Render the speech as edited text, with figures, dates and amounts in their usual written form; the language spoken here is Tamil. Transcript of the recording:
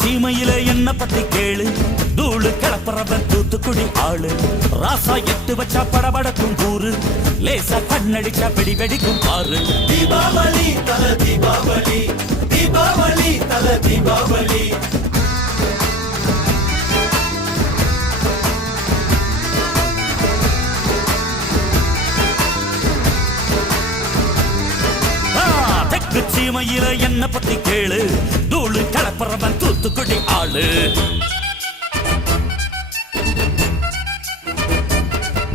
சீமையில என்ன பத்தி கேளு, தூளு கிளப்புறவன் தூத்துக்குடி ஆளு. ராசா எட்டு வச்சா படபடக்கும் கூறு, லேசா கண்ணடிச்சா வெடி வெடிக்கும் பாரு. தீபாவளி தல தீபாவளி, தீபாவளி தல தீபாவளி. தெற்கு சீமையில என்ன பத்தி கேளு, தூளு கிளப்புறவன் தூத்துக்குடி ஆளு.